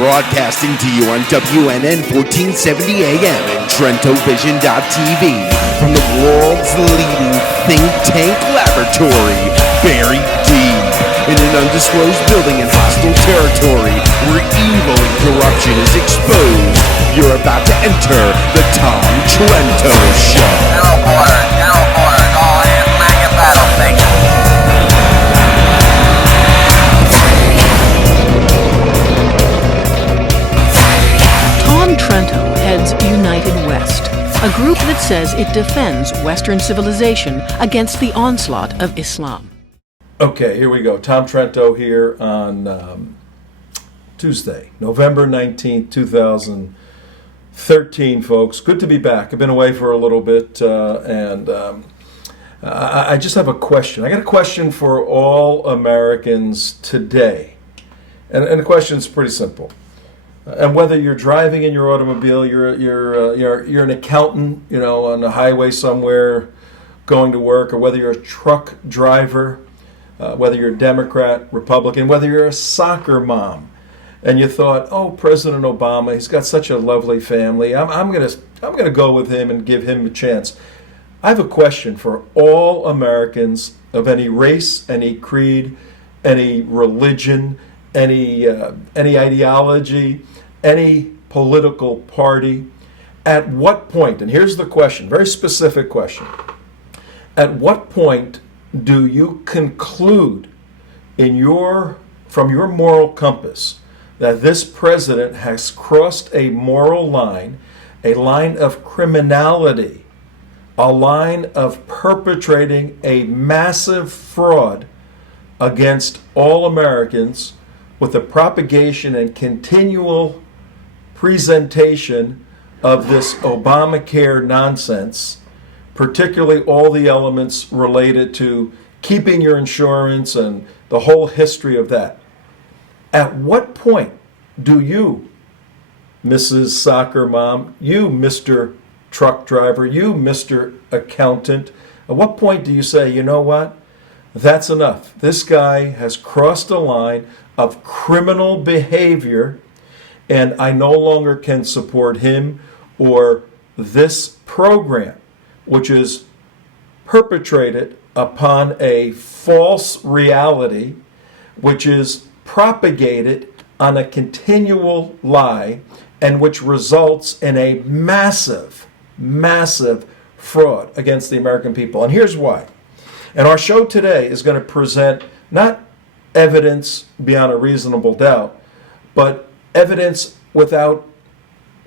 Broadcasting to you on WNN 1470 AM and TrentoVision.TV from the world's leading think tank laboratory, buried deep in an undisclosed building in hostile territory where evil and corruption is exposed. You're about to enter the Tom Trento Show. Now order, all hands flag and battle station. Tom Trento heads United West, a group that says it defends Western civilization against the onslaught of Islam. Okay, here we go. Tom Trento here on Tuesday, November 19th, 2013, folks. Good to be back. I've been away for a little bit, and I just have a question. I got a question for all Americans today, and the question's pretty simple. And whether you're driving in your automobile, you're an accountant, on the highway somewhere going to work, or whether you're a truck driver, whether you're a Democrat, Republican, whether you're a soccer mom, and you thought, oh, President Obama, he's got such a lovely family. I'm gonna go with him and give him a chance. I have a question for all Americans of any race, any creed, any religion, any ideology, any political party. At what point, and here's the question, very specific question, at what point do you conclude from your moral compass that this president has crossed a moral line, a line of criminality, a line of perpetrating a massive fraud against all Americans with the propagation and continual presentation of this Obamacare nonsense, particularly all the elements related to keeping your insurance and the whole history of that? At what point do you, Mrs. Soccer Mom, you, Mr. Truck Driver, you, Mr. Accountant, at what point do you say, you know what? That's enough. This guy has crossed a line of criminal behavior, and I no longer can support him or this program, which is perpetrated upon a false reality, which is propagated on a continual lie, and which results in a massive, massive fraud against the American people. And here's why. And our show today is going to present not evidence beyond a reasonable doubt, but evidence without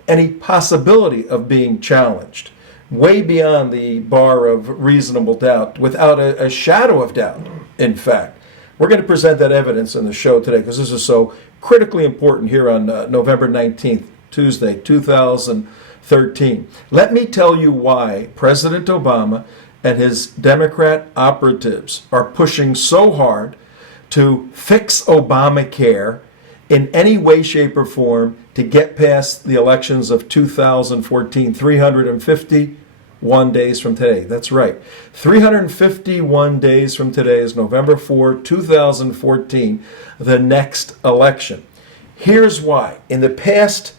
any possibility of being challenged, way beyond the bar of reasonable doubt, without a shadow of doubt, in fact. We're going to present that evidence in the show today because this is so critically important here on November 19th, Tuesday, 2013. Let me tell you why President Obama and his Democrat operatives are pushing so hard to fix Obamacare in any way, shape, or form to get past the elections of 2014, 351 days from today. That's right. 351 days from today is November 4, 2014, the next election. Here's why. In the past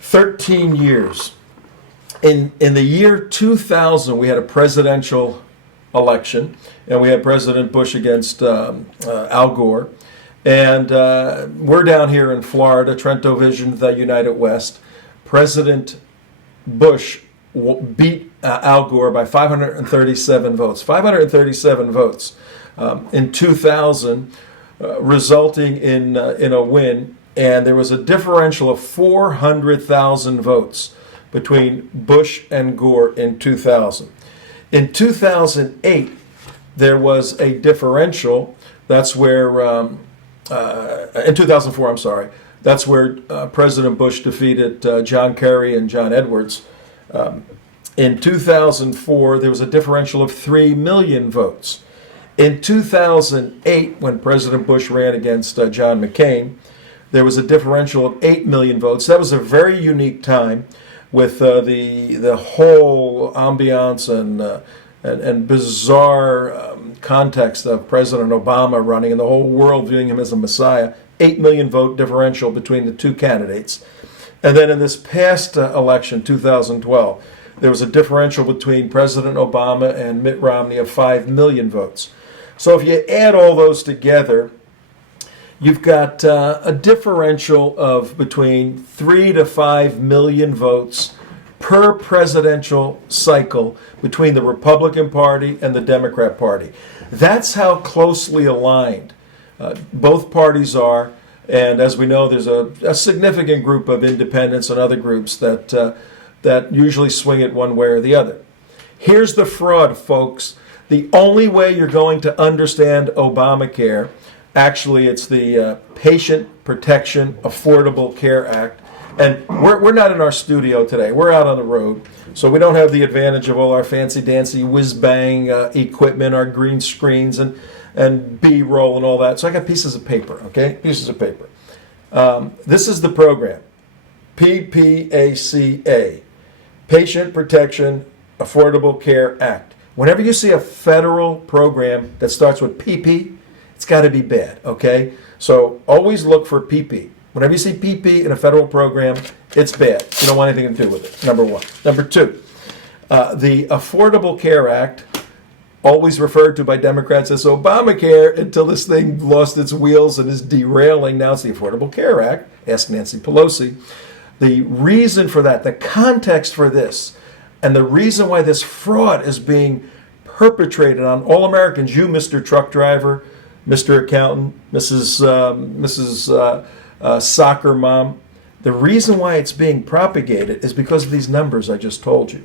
13 years, in the year 2000, we had a presidential election, and we had President Bush against Al Gore. And we're down here in Florida, TrentoVision, the United West. President Bush beat Al Gore by 537 votes. 537 votes in 2000, resulting in a win. And there was a differential of 400,000 votes between Bush and Gore in 2000. In 2008, there was a differential. That's where, in 2004, I'm sorry, that's where President Bush defeated John Kerry and John Edwards. In 2004, there was a differential of 3 million votes. In 2008, when President Bush ran against John McCain, there was a differential of 8 million votes. That was a very unique time with the whole ambiance and bizarre context of President Obama running and the whole world viewing him as a messiah. 8 million vote differential between the two candidates. And then in this past election, 2012, there was a differential between President Obama and Mitt Romney of 5 million votes. So if you add all those together, you've got a differential of between 3 to 5 million votes per presidential cycle between the Republican Party and the Democrat Party. That's how closely aligned both parties are. And as we know, there's a significant group of independents and other groups that usually swing it one way or the other. Here's the fraud, folks. The only way you're going to understand Obamacare, actually it's the Patient Protection Affordable Care Act. And we're not in our studio today. We're out on the road. So we don't have the advantage of all our fancy-dancy whiz-bang equipment, our green screens, and B-roll and all that. So I got pieces of paper, okay? Pieces of paper. This is the program. PPACA, Patient Protection Affordable Care Act. Whenever you see a federal program that starts with PP, it's got to be bad, okay? So always look for PP. Whenever you see PP in a federal program, it's bad. You don't want anything to do with it, number one. Number two, the Affordable Care Act, always referred to by Democrats as Obamacare until this thing lost its wheels and is derailing. Now it's the Affordable Care Act. Ask Nancy Pelosi. The reason for that, the context for this, and the reason why this fraud is being perpetrated on all Americans, you, Mr. Truck Driver, Mr. Accountant, Mrs. Soccer Mom, the reason why it's being propagated is because of these numbers I just told you.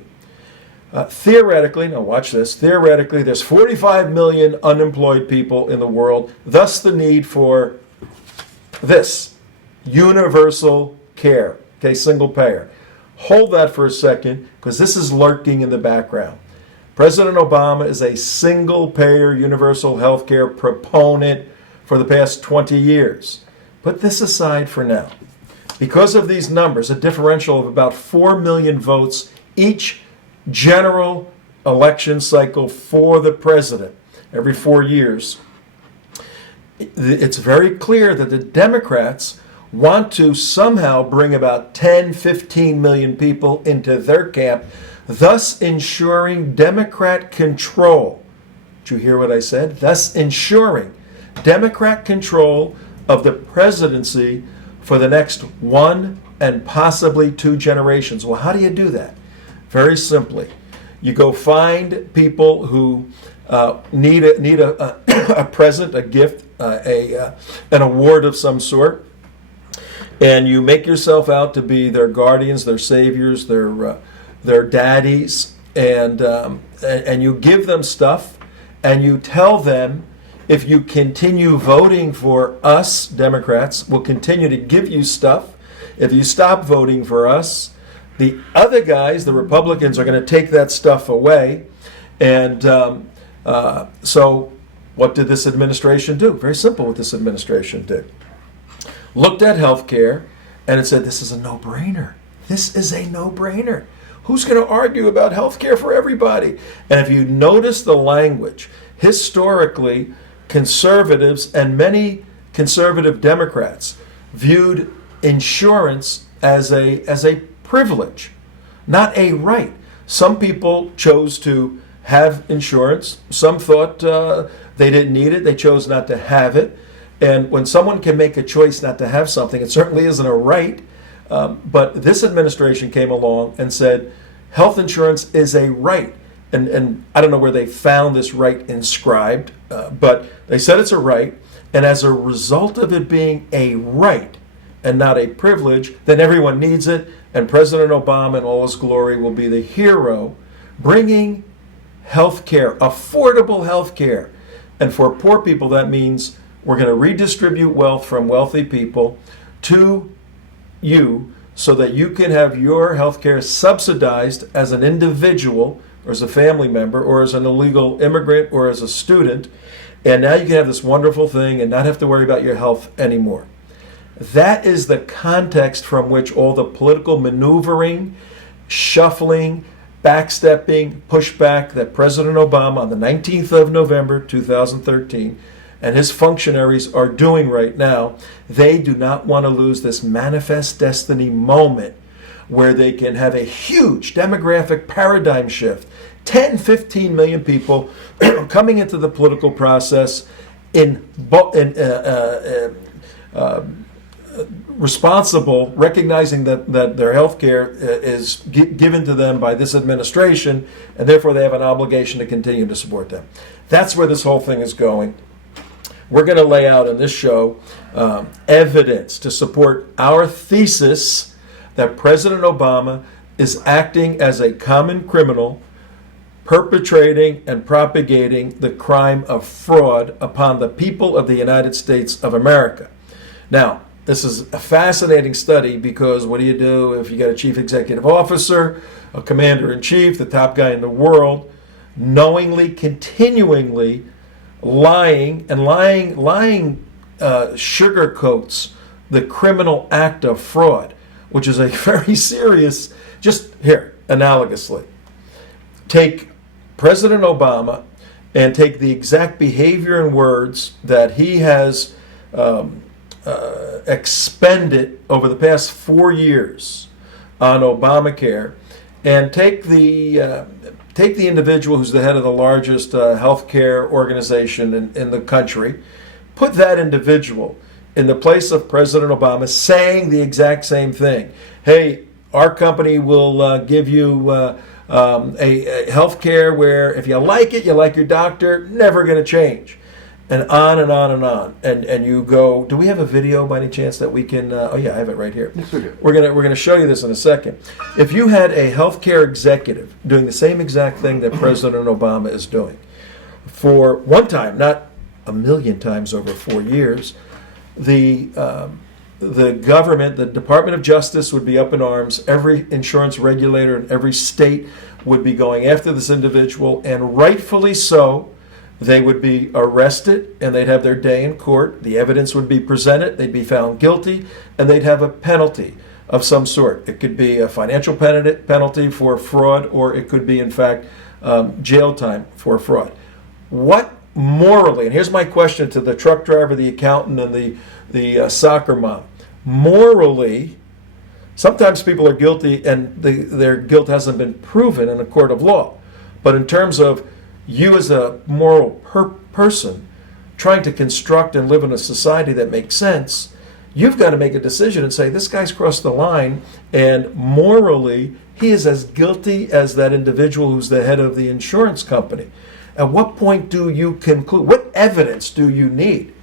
Theoretically, now watch this, theoretically there's 45 million unemployed people in the world, thus the need for this, universal care, okay, single payer. Hold that for a second, because this is lurking in the background. President Obama is a single-payer universal health care proponent for the past 20 years. Put this aside for now. Because of these numbers, a differential of about 4 million votes each general election cycle for the president, every 4 years, it's very clear that the Democrats want to somehow bring about 10, 15 million people into their camp, thus ensuring Democrat control. Did you hear what I said? Thus ensuring Democrat control of the presidency for the next 1 and possibly 2 generations. Well, how do you do that? Very simply. You go find people who need a present, a gift, an award of some sort, and you make yourself out to be their guardians, their saviors, their daddies, and you give them stuff, and you tell them, if you continue voting for us, Democrats, we'll continue to give you stuff. If you stop voting for us, the other guys, the Republicans, are going to take that stuff away. And so what did this administration do? Very simple what this administration did. Looked at health care, and it said, this is a no-brainer. This is a no-brainer. Who's going to argue about health care for everybody? And if you notice the language, historically, conservatives and many conservative Democrats viewed insurance as a privilege, not a right. Some people chose to have insurance. Some thought they didn't need it. They chose not to have it. And when someone can make a choice not to have something, it certainly isn't a right. But this administration came along and said, health insurance is a right. And I don't know where they found this right inscribed, but they said it's a right. And as a result of it being a right and not a privilege, then everyone needs it. And President Obama in all his glory will be the hero bringing health care, affordable health care. And for poor people, that means we're going to redistribute wealth from wealthy people to you so that you can have your health care subsidized as an individual or as a family member or as an illegal immigrant or as a student. And now you can have this wonderful thing and not have to worry about your health anymore. That is the context from which all the political maneuvering, shuffling, backstepping, pushback that President Obama on the 19th of November 2013 and his functionaries are doing right now. They do not want to lose this manifest destiny moment where they can have a huge demographic paradigm shift. 10, 15 million people coming into the political process responsible, recognizing that their health care is given to them by this administration, and therefore they have an obligation to continue to support them. That's where this whole thing is going. We're going to lay out in this show evidence to support our thesis that President Obama is acting as a common criminal, perpetrating and propagating the crime of fraud upon the people of the United States of America. Now, this is a fascinating study because what do you do if you got a chief executive officer, a commander-in-chief, the top guy in the world, knowingly, continuingly lying sugarcoats the criminal act of fraud, which is a very serious, just here, analogously. Take President Obama and take the exact behavior and words that he has expended over the past 4 years on Obamacare, and take the individual who's the head of the largest healthcare organization in the country, put that individual in the place of President Obama saying the exact same thing. Hey, our company will give you a health care where if you like it, you like your doctor, never going to change. And on and on and on. And you go, do we have a video by any chance that we can, oh yeah, I have it right here. Yes, we do. We're gonna show you this in a second. If you had a healthcare executive doing the same exact thing that President Obama is doing, for one time, not a million times over 4 years, the government, the Department of Justice would be up in arms. Every insurance regulator in every state would be going after this individual, and rightfully so. They would be arrested, and they'd have their day in court. The evidence would be presented. They'd be found guilty, and they'd have a penalty of some sort. It could be a financial penalty for fraud, or it could be, in fact, jail time for fraud. What morally, and here's my question to the truck driver, the accountant, and the soccer mom. Morally, sometimes people are guilty and their guilt hasn't been proven in a court of law. But in terms of you as a moral person trying to construct and live in a society that makes sense, you've got to make a decision and say, this guy's crossed the line, and morally, he is as guilty as that individual who's the head of the insurance company. At what point do you conclude? What evidence do you need?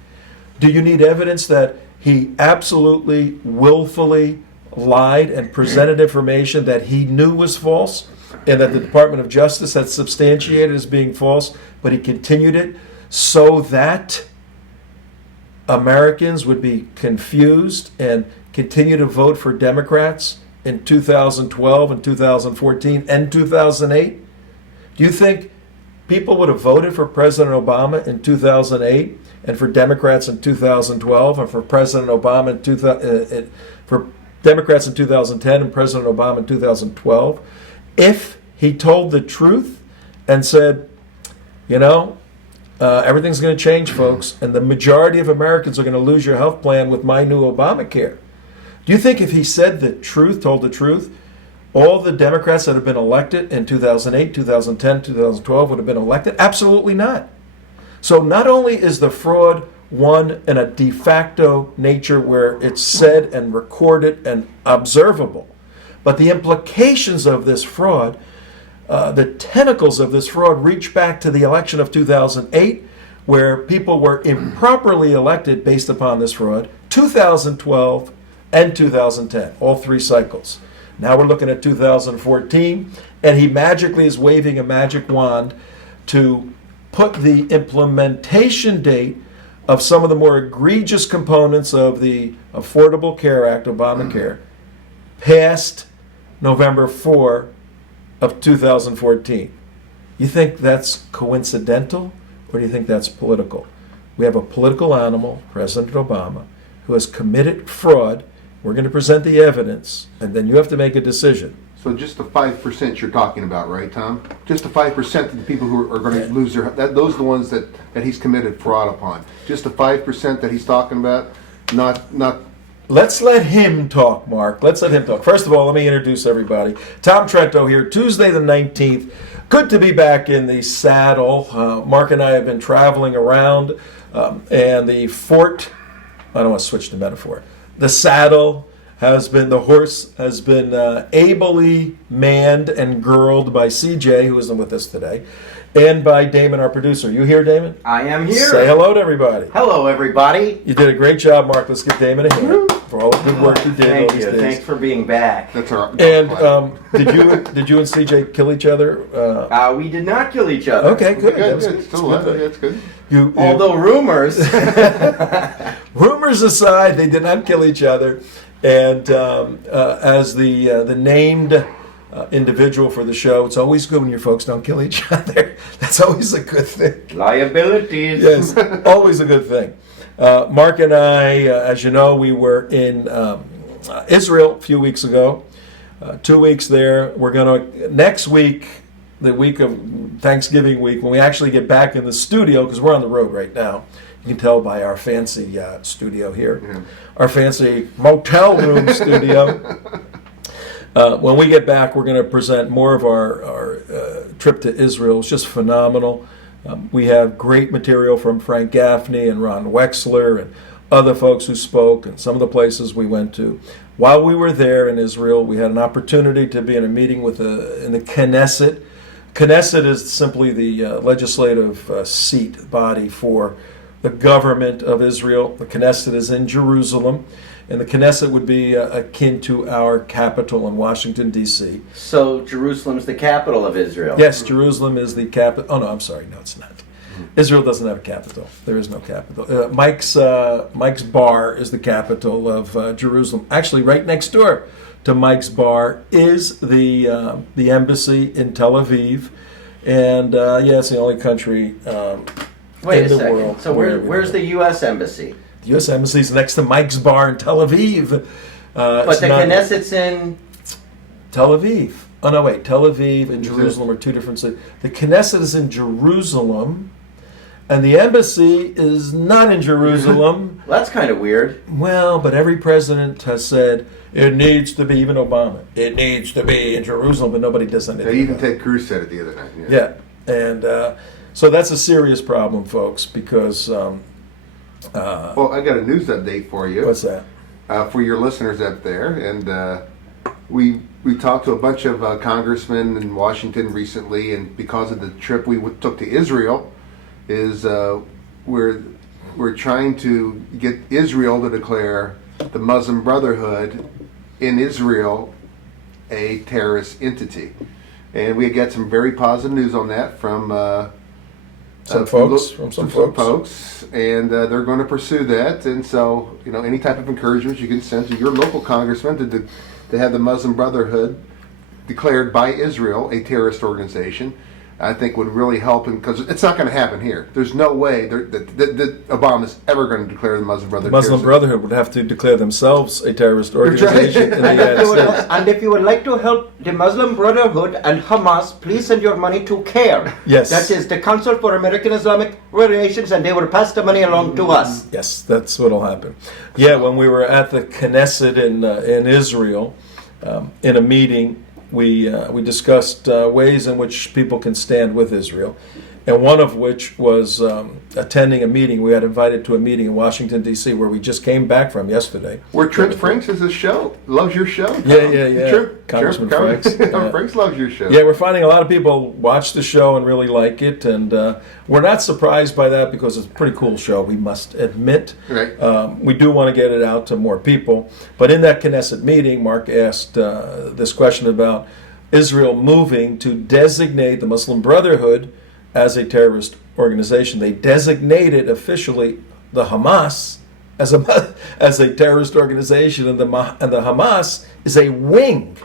Do you need evidence that he absolutely, willfully lied and presented information that he knew was false, and that the Department of Justice had substantiated as being false, but he continued it so that Americans would be confused and continue to vote for Democrats in 2012 and 2014 and 2008? Do you think people would have voted for President Obama in 2008 and for Democrats in 2012, and for President Obama for Democrats in 2010 and President Obama in 2012, if he told the truth and said, everything's going to change, folks, and the majority of Americans are going to lose your health plan with my new Obamacare? Do you think if he said the truth, told the truth, all the Democrats that have been elected in 2008, 2010, 2012 would have been elected? Absolutely not. So not only is the fraud one in a de facto nature where it's said and recorded and observable, but the implications of this fraud, the tentacles of this fraud reach back to the election of 2008, where people were improperly elected based upon this fraud, 2012 and 2010, all 3 cycles. Now we're looking at 2014, and he magically is waving a magic wand to put the implementation date of some of the more egregious components of the Affordable Care Act, Obamacare, past November 4 of 2014. You think that's coincidental, or do you think that's political? We have a political animal, President Obama, who has committed fraud. We're going to present the evidence, and then you have to make a decision. So just the 5% you're talking about, right, Tom? Just the 5% of the people who are going to lose their, those are the ones that he's committed fraud upon. Just the 5% that he's talking about, not. Let's let him talk, Mark. Let's let him talk. First of all, let me introduce everybody. Tom Trento here, Tuesday the 19th. Good to be back in the saddle. Mark and I have been traveling around, and the fort, I don't want to switch the metaphor, the saddle the horse has been ably manned and girled by CJ, who isn't with us today, and by Damon, our producer. You here, Damon? I am here. Say hello to everybody. Hello, everybody. You did a great job, Mark. Let's give Damon a hand for all the good work you did. Thank all you. these days. Thanks for being back. That's our. And did you and CJ kill each other? We did not kill each other. Okay, good. Good. That's Good. Still alive. That's good. Although rumors. Rumors aside, they did not kill each other. And as the named individual for the show, it's always good when your folks don't kill each other. That's always a good thing. Liabilities. Yes, always a good thing. Mark and I, as you know, we were in Israel a few weeks ago. 2 weeks there. We're going to, next week, the week of Thanksgiving week, when we actually get back in the studio, because we're on the road right now. You can tell by our fancy studio here, our fancy motel room studio. When we get back, we're going to present more of our trip to Israel. It's just phenomenal. We have great material from Frank Gaffney and Ron Wexler and other folks who spoke and some of the places we went to. While we were there in Israel, we had an opportunity to be in a meeting in the Knesset. Knesset is simply the legislative seat body for the government of Israel. The Knesset is in Jerusalem, and the Knesset would be akin to our capital in Washington, D.C. So Jerusalem's the capital of Israel. Yes, Jerusalem is the capital. Oh, no, I'm sorry. No, it's not. Israel doesn't have a capital. There is no capital. Mike's Bar is the capital of Jerusalem. Actually, right next door to Mike's Bar is the embassy in Tel Aviv. And, it's the only country Wait in a the second. world. So where's the U.S. embassy? The U.S. Embassy is next to Mike's Bar in Tel Aviv. But the Knesset's in Tel Aviv. Oh, no, wait. Tel Aviv and Jerusalem are two different cities. The Knesset is in Jerusalem, and the embassy is not in Jerusalem. Well, that's kind of weird. Well, but every president has said it needs to be, even Obama, it needs to be in Jerusalem, but nobody does anything. Even Ted Cruz said it the other night. Yeah. And so that's a serious problem, folks, because... well, I got a news update for you. What's that? For your listeners up there. And we talked to a bunch of congressmen in Washington recently, and because of the trip we took to Israel, we're trying to get Israel to declare the Muslim Brotherhood in Israel a terrorist entity. And we got some very positive news on that from some folks, and they're going to pursue that. And so, any type of encouragement you can send to your local congressman to have the Muslim Brotherhood declared by Israel a terrorist organization, I think would really help, because it's not going to happen here. There's no way that Obama's ever going to declare the Muslim Brotherhood. The Muslim Brotherhood would have to declare themselves a terrorist organization in the United States. And if you would like to help the Muslim Brotherhood and Hamas, please send your money to CARE. Yes. That is the Council for American Islamic Relations, and they will pass the money along to us. Yes, that's what will happen. Yeah, when we were at the Knesset in Israel, in a meeting, we discussed ways in which people can stand with Israel, and one of which was attending a meeting. We had invited to a meeting in Washington, D.C., where we just came back from yesterday. Where Trent Franks is his show. Loves your show. Yeah. Congressman Franks. Franks loves your show. Yeah, we're finding a lot of people watch the show and really like it, and we're not surprised by that because it's a pretty cool show, we must admit. Right. We do want to get it out to more people. But in that Knesset meeting, Mark asked this question about Israel moving to designate the Muslim Brotherhood as a terrorist organization. They designated officially the Hamas as a terrorist organization, and the Hamas is a wing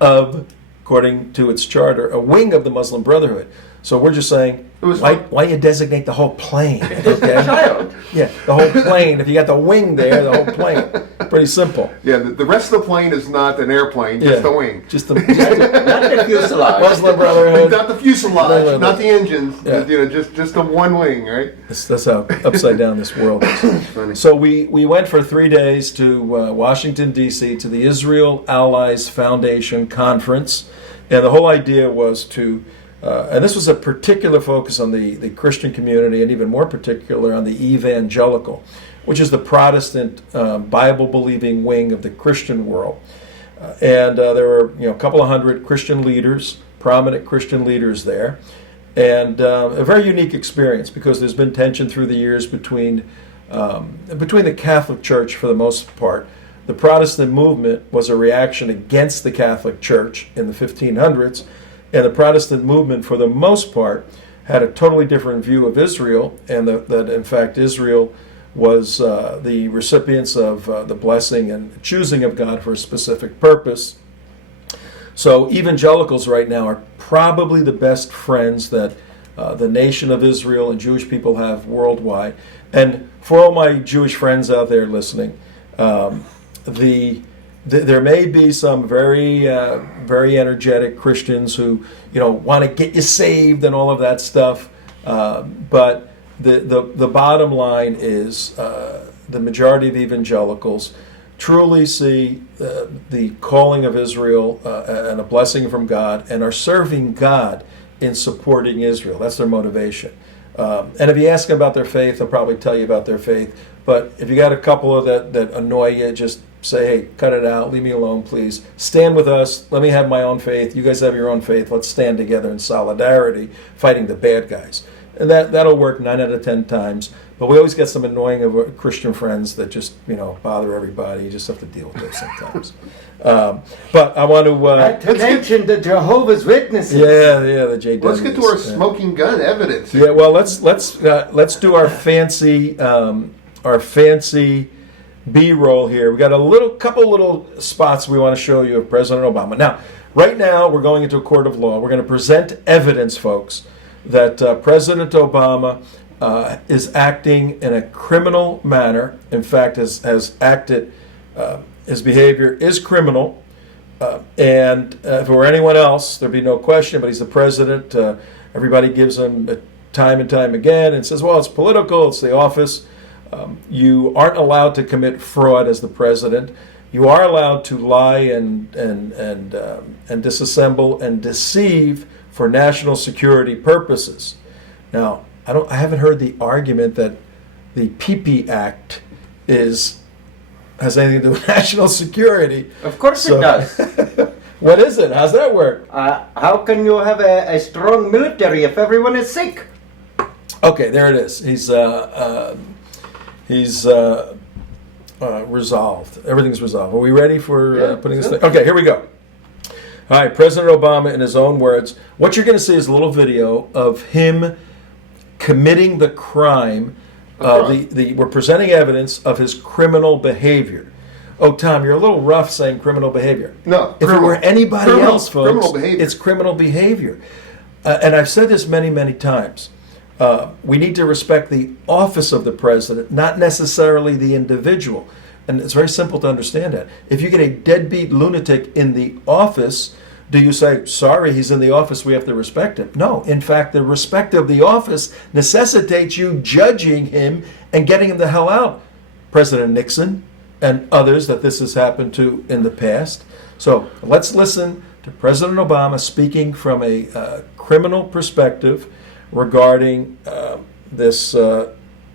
of, according to its charter, a wing of the Muslim Brotherhood. So we're just saying, why you designate the whole plane? Okay? Child. Yeah, the whole plane. If you got the wing there, the whole plane. Pretty simple. Yeah, the rest of the plane is not an airplane, just the wing. Just the Not the fuselage. Muslim Brotherhood. Not the fuselage, No. not the engines. Yeah. Just the one wing, right? That's how upside down this world is. Funny. So we went for 3 days to Washington, D.C., to the Israel Allies Foundation Conference. And the whole idea was to, and this was a particular focus on the Christian community, and even more particular on the evangelical, which is the Protestant Bible-believing wing of the Christian world. And there were a couple of hundred Christian leaders, prominent Christian leaders there. And a very unique experience, because there's been tension through the years between the Catholic Church, for the most part. The Protestant movement was a reaction against the Catholic Church in the 1500s, and the Protestant movement, for the most part, had a totally different view of Israel, and that in fact Israel was the recipients of the blessing and choosing of God for a specific purpose. So evangelicals right now are probably the best friends that the nation of Israel and Jewish people have worldwide. And for all my Jewish friends out there listening, there may be some very energetic Christians who want to get you saved and all of that stuff, but the bottom line is the majority of evangelicals truly see the calling of Israel and a blessing from God, and are serving God in supporting Israel. That's their motivation. And if you ask them about their faith, they'll probably tell you about their faith. But if you got a couple of that annoy you, just say, hey, cut it out, leave me alone, please. Stand with us, let me have my own faith, you guys have your own faith, let's stand together in solidarity, fighting the bad guys. And that'll work 9 out of 10 times. But we always get some annoying Christian friends that just, bother everybody. You just have to deal with those sometimes. But I want to... Not to mention the Jehovah's Witnesses. Yeah, the JWs. Let's get to our smoking gun evidence. Yeah, well, let's do our fancy B-roll here. We got a couple little spots we want to show you of President Obama. Now, right now, we're going into a court of law. We're going to present evidence, folks, that President Obama is acting in a criminal manner. In fact, has acted. His behavior is criminal. And if it were anyone else, there'd be no question. But he's the president. Everybody gives him time and time again and says, "Well, it's political. It's the office." You aren't allowed to commit fraud as the president. You are allowed to lie and disassemble and deceive for national security purposes. Now, I haven't heard the argument that the PP Act has anything to do with national security. Of course it does. What is it? How's that work? How can you have a strong military if everyone is sick? Okay, there it is. He's resolved. Everything's resolved. Are we ready for putting this thing? Okay, here we go. All right, President Obama, in his own words, what you're going to see is a little video of him committing the crime. We're presenting evidence of his criminal behavior. Oh, Tom, you're a little rough saying criminal behavior. No. If it were anybody else, folks, criminal behavior. it's criminal behavior. And I've said this many, many times. We need to respect the office of the president, not necessarily the individual. And it's very simple to understand that. If you get a deadbeat lunatic in the office, do you say, sorry, he's in the office, we have to respect him? No. In fact, the respect of the office necessitates you judging him and getting him the hell out. President Nixon and others that this has happened to in the past. So let's listen to President Obama speaking from a criminal perspective regarding this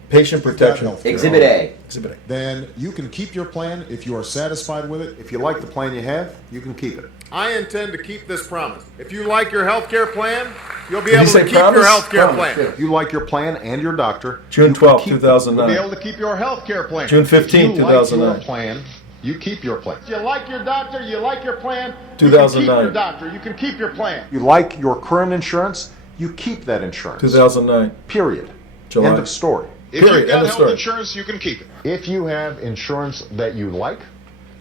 patient protection. Exhibit A. Exhibit A. Then you can keep your plan if you are satisfied with it. If you like the plan you have, you can keep it. I intend to keep this promise. If you like your health care plan, you'll be Did he able to say keep promise? your health care Promise, plan. yeah. If you like your plan and your doctor, June you can 12, keep it. 2009. You'll be able to keep your health care plan. June If 15, you like 2009. your plan, you keep your plan. You like your doctor, you like your plan, 2009. you can keep your doctor, you can keep your plan. You like your current insurance, you keep that insurance. 2009. Period. July. End of story. If Period. you've got End of health story. insurance, you can keep it. If you have insurance that you like,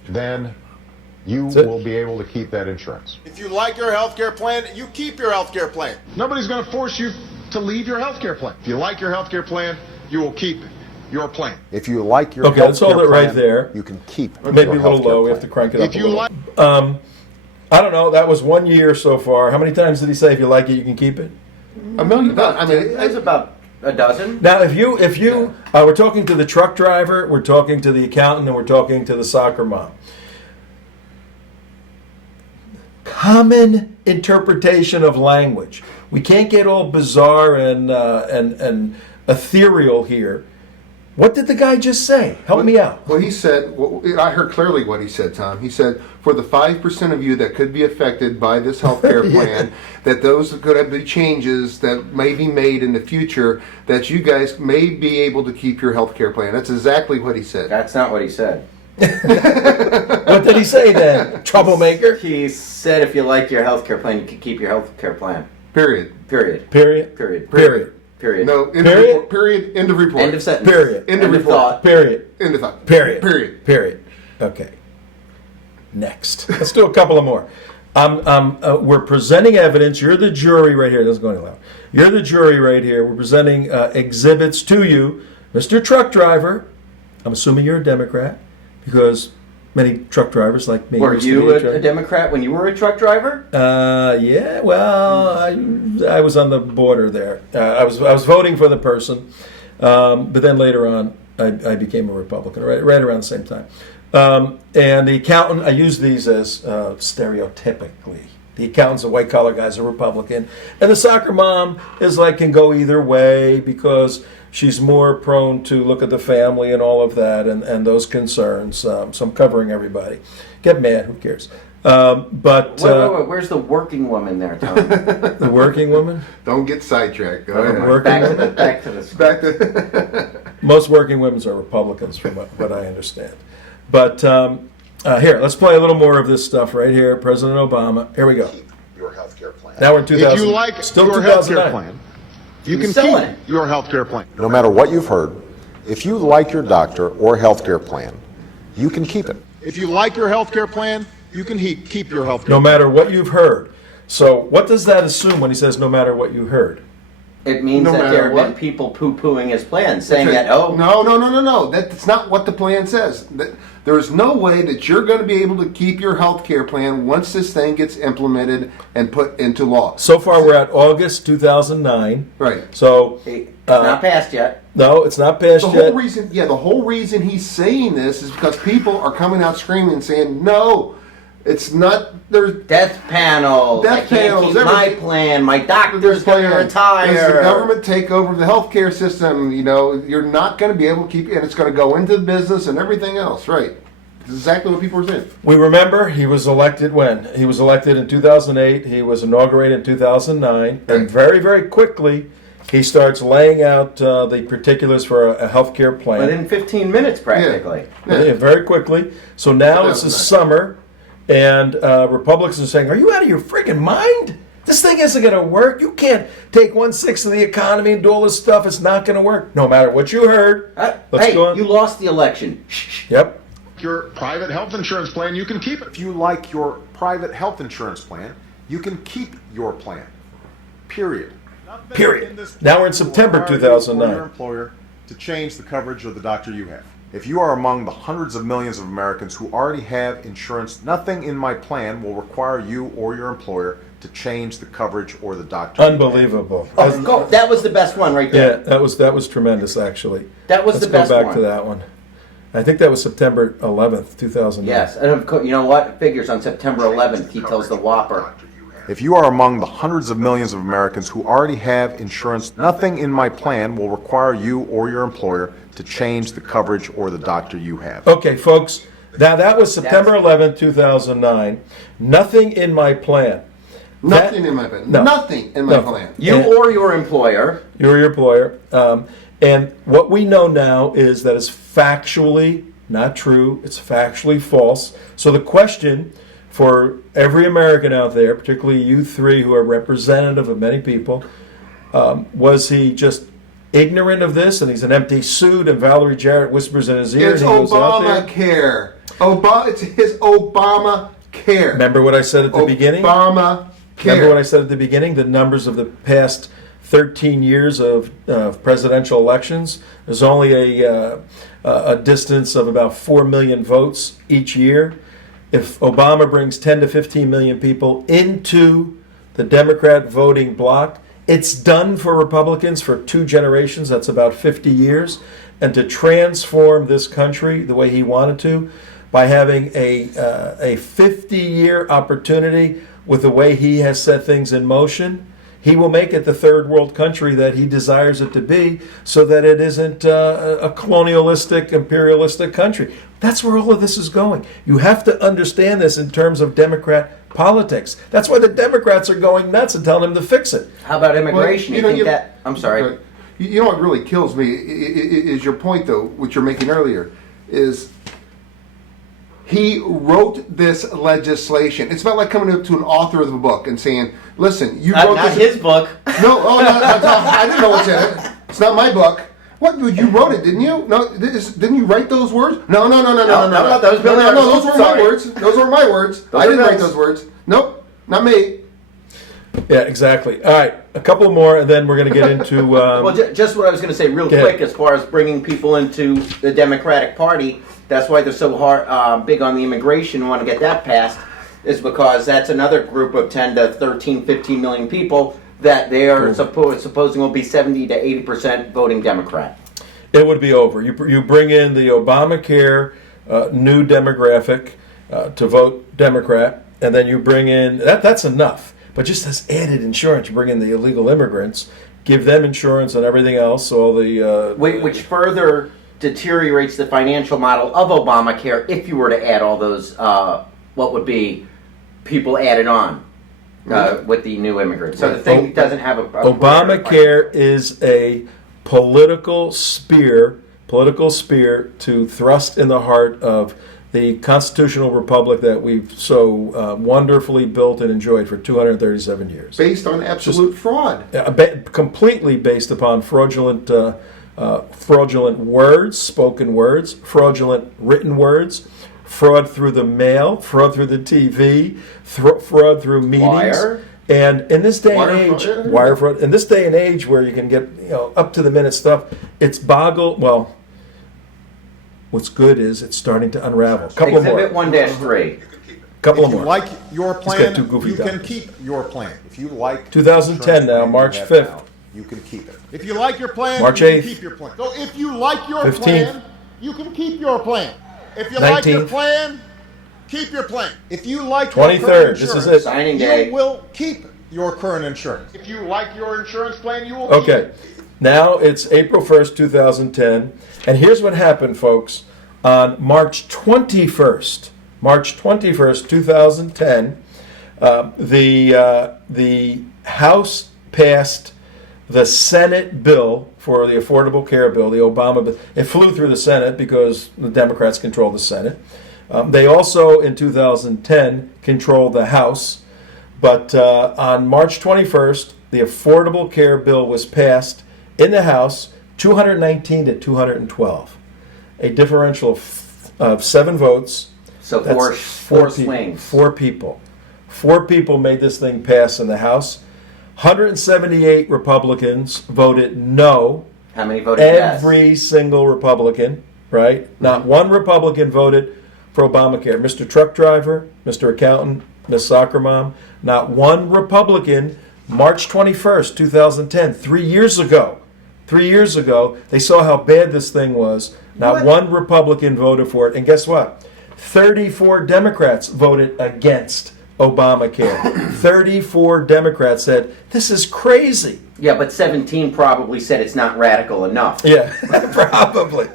then you That's it. will be able to keep that insurance. If you like your health care plan, you keep your health care plan. Nobody's going to force you to leave your health care plan. If you like your health care plan, you will keep it. your plan. If you like your Okay, let's hold healthcare it right plan, there. you can keep Maybe your a little healthcare low. We plan. have to crank it up If a you little. like, I don't know. That was 1 year so far. How many times did he say if you like it, you can keep it? A million times. I mean, There's about a dozen. Now, if you, we're talking to the truck driver, we're talking to the accountant, and we're talking to the soccer mom. Common interpretation of language. We can't get all bizarre and ethereal here. What did the guy just say? Help me out. Well, he said, I heard clearly what he said, Tom. He said, for the 5% of you that could be affected by this health care plan, that those could be changes that may be made in the future, that you guys may be able to keep your health care plan. That's exactly what he said. That's not what he said. What did he say then? Troublemaker? He said if you like your health care plan, you can keep your health care plan. Period. Period. Period. Period. Period. Period. No, end Period? of report. Period. End of report. End of sentence. Period. End of report. thought. Period. End of thought. Period. Period. Period. Okay. Next. Let's do a couple of more. We're presenting evidence. You're the jury right here. It doesn't go any louder. You're the jury right here. We're presenting exhibits to you. Mr. Truck Driver, I'm assuming you're a Democrat because many truck drivers like me. Were used to you be a Democrat when you were a truck driver? Yeah, well, I was on the border there. I was voting for the person, but then later on, I became a Republican right around the same time. And the accountant, I use these as stereotypically. The accountant's a white collar guy's a Republican, and the soccer mom is like can go either way because she's more prone to look at the family and all of that and those concerns. So I'm covering everybody. Get mad, who cares? But Wait, where's the working woman there, Tom? the working woman? Don't get sidetracked. Go ahead. Working back to the Back to Most working women are Republicans, from what I understand. But here, let's play a little more of this stuff right here. President Obama. Here we go. keep your healthcare plan. Now we're in 2000. If you like Still your 2009. healthcare plan, you can He's selling keep it. your healthcare plan. No matter what you've heard, if you like your doctor or healthcare plan, you can keep it. If you like your healthcare plan, you can keep your healthcare. No matter what you've heard. So what does that assume when he says no matter what you heard? It means No that matter there have been what. people poo-pooing his plan, saying that, No. That's not what the plan says. There's no way that you're going to be able to keep your health care plan once this thing gets implemented and put into law. So far, we're at August 2009. Right. So it's not passed yet. no, it's not passed The yet. whole reason he's saying this is because people are coming out screaming and saying, no, it's not. There's Death panels. I Death can't panels, keep my everything. plan. My doctor's going to It's retire. the government takeover of the healthcare system. You know, you're not going to be able to keep it, and it's going to go into the business and everything else. Right. It's exactly what people are saying. We remember he was elected when? He was elected in 2008. He was inaugurated in 2009. And very, very quickly, he starts laying out the particulars for a health care plan. Within 15 minutes, practically. Yeah, very quickly. So now it's the 2009. summer, and Republicans are saying, are you out of your friggin' mind? This thing isn't going to work. You can't take 1/6 of the economy and do all this stuff. It's not going to work. No matter what you heard. Let's Hey, go on. you lost the election. Shh. Yep. Your private health insurance plan, you can keep it. If you like your private health insurance plan, you can keep your plan. Period. Period. Now we're in September Require you or 2009. your employer to change the coverage of the doctor you have. If you are among the hundreds of millions of Americans who already have insurance, nothing in my plan will require you or your employer to change the coverage or the doctor. Unbelievable. Oh, go. That was the best one right Yeah, there. that was tremendous, actually. That was Let's the best go back one. to that one. I think that was September 11th, 2009. Yes, and of course, you know what? It figures on September 11th, he tells the Whopper. If you are among the hundreds of millions of Americans who already have insurance, nothing in my plan will require you or your employer to change the coverage or the doctor you have. Okay, folks. Now that was September 11th, 2009. Nothing in my plan. Nothing in my plan. No. Nothing in my No. plan. You or your employer. You're your employer. And what we know now is that it's factually not true. It's factually false. So the question for every American out there, particularly you three who are representative of many people, was he just ignorant of this and he's an empty suit and Valerie Jarrett whispers in his ear It's and he goes out there? ObamaCare. It's his ObamaCare. Remember what I said at the beginning? ObamaCare. Remember what I said at the beginning? The numbers of the past 13 years of presidential elections. There's only a distance of about 4 million votes each year. If Obama brings 10 to 15 million people into the Democrat voting bloc, it's done for Republicans for 2 generations. That's about 50 years. And to transform this country the way he wanted to, by having a 50-year opportunity with the way he has set things in motion, he will make it the third world country that he desires it to be, so that it isn't a colonialistic, imperialistic country. That's where all of this is going. You have to understand this in terms of Democrat politics. That's why the Democrats are going nuts and telling him to fix it. How about immigration? Well, I'm sorry. You know what really kills me is your point, though, which you're making earlier, is he wrote this legislation. It's about like coming up to an author of the book and saying, listen, you wrote not this. his book. No, I didn't know what's in it. It's not my book. What? You wrote it, didn't you? No, didn't you write those words? No. Those were my words. Those were my words. I didn't write those words. Nope, not me. Yeah, exactly. All right, a couple more, and then we're going to get into... well, just what I was going to say real quick as far as bringing people into the Democratic Party. That's why they're so big on the immigration, want to get that passed, is because that's another group of 10 to 13, 15 million people that they are supposing will be 70 to 80% voting Democrat. It would be over. You bring in the Obamacare new demographic to vote Democrat, and then you bring in... That's enough. But just as added insurance, you bring in the illegal immigrants, give them insurance and everything else, all the... which further deteriorates the financial model of Obamacare if you were to add all those, what would be people added on with the new immigrants. So the thing doesn't have a Obamacare is a political spear to thrust in the heart of the constitutional republic that we've so wonderfully built and enjoyed for 237 years. Based on absolute fraud. Completely based upon fraudulent words, spoken words, fraudulent written words, fraud through the mail, fraud through the TV, fraud through meetings. Wire. And in this day and age, wire fraud. In this day and age, where you can get up to the minute stuff, it's Well, what's good is it's starting to unravel. Couple Exhibit more. 1-3. Couple If you more. like your plan, too goofy you can doctors. keep your plan. If you like 2010 now, plan March you have 5th. now, you can keep it. If you like your plan, March you can 8th. keep your plan. So if you like your 15th. plan, you can keep your plan. If you like your 19th. plan, keep your plan. If you like 23rd, your current this is insurance, it. Signing day. you will keep your current insurance. If you like your insurance plan, you will keep Okay, it. now it's April 1st, 2010, and here's what happened, folks. On March 21st, 2010, the House passed the Senate bill for the Affordable Care Bill, the Obama bill. It flew through the Senate because the Democrats control the Senate. They also, in 2010, controlled the House. But on March 21st, the Affordable Care Bill was passed in the House, 219 to 212. A differential of 7 votes. So That's four swings. 4 people. 4 people made this thing pass in the House. 178 Republicans voted no. How many voted yes? Every single Republican, right? Mm-hmm. Not one Republican voted for Obamacare. Mr. Truck Driver, Mr. Accountant, Miss Soccer Mom, not one Republican. March 21st, 2010, 3 years ago, they saw how bad this thing was. Not one Republican voted for it. And guess what? 34 Democrats voted against Obamacare. 34 Democrats said, this is crazy. Yeah, but 17 probably said it's not radical enough. Yeah, probably.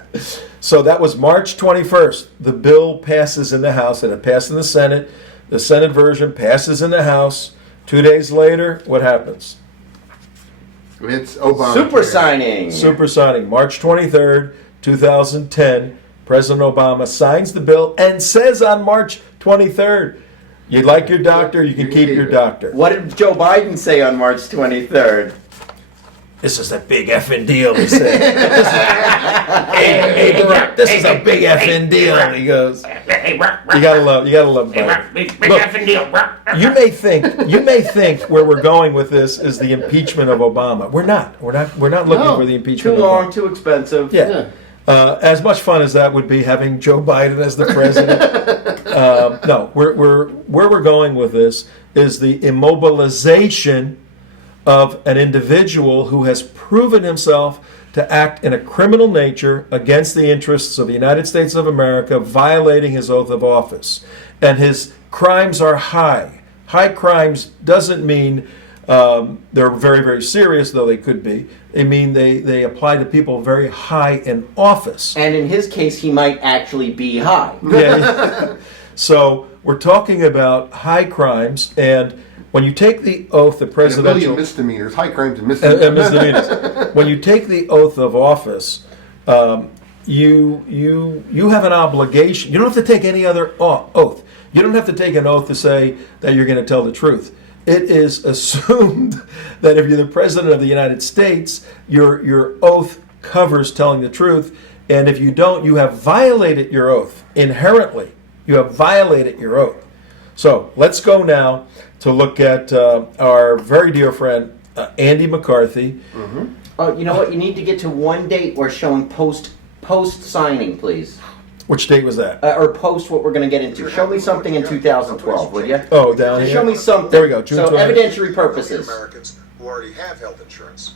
So that was March 21st. The bill passes in the House, and it passed in the Senate. The Senate version passes in the House. 2 days later, what happens? It's Obama. Super signing. Super signing. March 23rd, 2010, President Obama signs the bill and says on March 23rd, you like your doctor, you can keep your doctor. What did Joe Biden say on March 23rd? This is a big effing deal, he said. Hey, Barack, this is a big effing deal. He goes, you gotta love Biden. Big effing deal, bro. You may think where we're going with this is the impeachment of Obama. We're not looking for the impeachment Too of Obama. long, too expensive. Yeah. As much fun as that would be having Joe Biden as the president. No, where we're going with this is the immobilization of an individual who has proven himself to act in a criminal nature against the interests of the United States of America, violating his oath of office. And his crimes are high. High crimes doesn't mean they're very, very serious, though they could be. They mean they apply to people very high in office. And in his case, he might actually be high. Yeah. So we're talking about high crimes, and when you take the oath, the presidential... And a million misdemeanors, high crimes and misdemeanors. misdemeanors. When you take the oath of office, you have an obligation. You don't have to take any other oath. You don't have to take an oath to say that you're going to tell the truth. It is assumed that if you're the president of the United States, your oath covers telling the truth, and if you don't, you have violated your oath inherently. You have violated your oath. So let's go now to look at our very dear friend Andy McCarthy. Mm-hmm. Oh, you know what? You need to get to one date where showing post signing, please. Which date was that? Or post what we're going to get into. Show me something in 2012, would you? Oh, down here. Show me something. There we go. June so 20th. Evidentiary purposes. Americans who already have health insurance.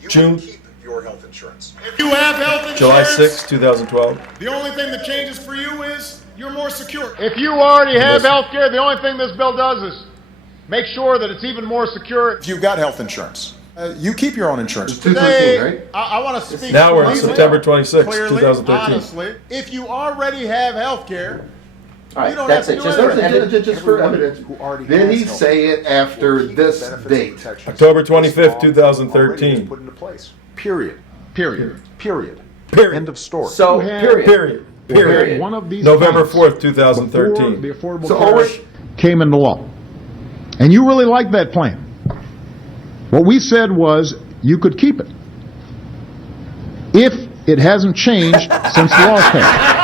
You June. will keep your health insurance. If you have health insurance, July 6, 2012. the only thing that changes for you is you're more secure. If you already have health care, the only thing this bill does is make sure that it's even more secure. If you've got health insurance, you keep your own insurance. It's 213, Today, right? I want to speak Now we're in clearly, September 26, clearly, 2013. honestly. If you already have health care, All right, you don't that's have it. to do Just anything. Just for Everyone evidence. who already Then has he'd health say it after will keep the this benefits and date. protections October this law 25th, already 2013. has put into place. Period. Period. Period. Period. End of story. So, You have- period. Period. One of these November funds 4th, 2013. before the Affordable So Care already- Act came into law. And you really liked that plan. What we said was you could keep it if it hasn't changed since the law passed.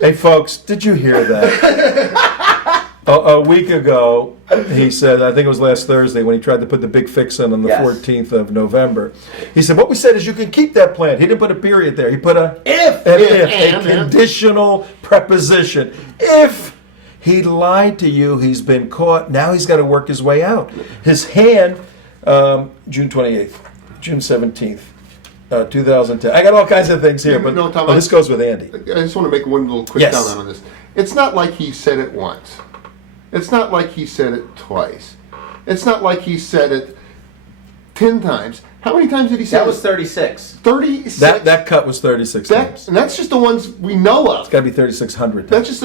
Hey, folks, did you hear that? A week ago, he said, I think it was last Thursday, when he tried to put the big fix in on the Yes. 14th of November. He said, what we said is you can keep that plan. He didn't put a period there. He put a a conditional preposition. If he lied to you, he's been caught. Now he's got to work his way out. His hand, June 28th, June 17th. 2010. I got all kinds of things here, but No, Tom, this goes with Andy. I just want to make one little quick Yes. comment on this. It's not like he said it once. It's not like he said it twice. It's not like he said it 10 times. How many times did he say That it? was 36. 36. That cut was 36 times. And that's just the ones we know of. It's got to be 3,600 times. That's just,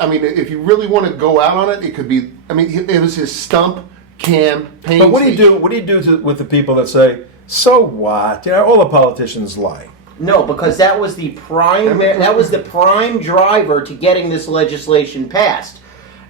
I mean, if you really want to go out on it, it could be, I mean, it was his stump campaign But what do you speech. do? What do you do with the people that say, "So what? You know, all the politicians lie." No, because that was the prime driver to getting this legislation passed.